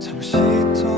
잠시 더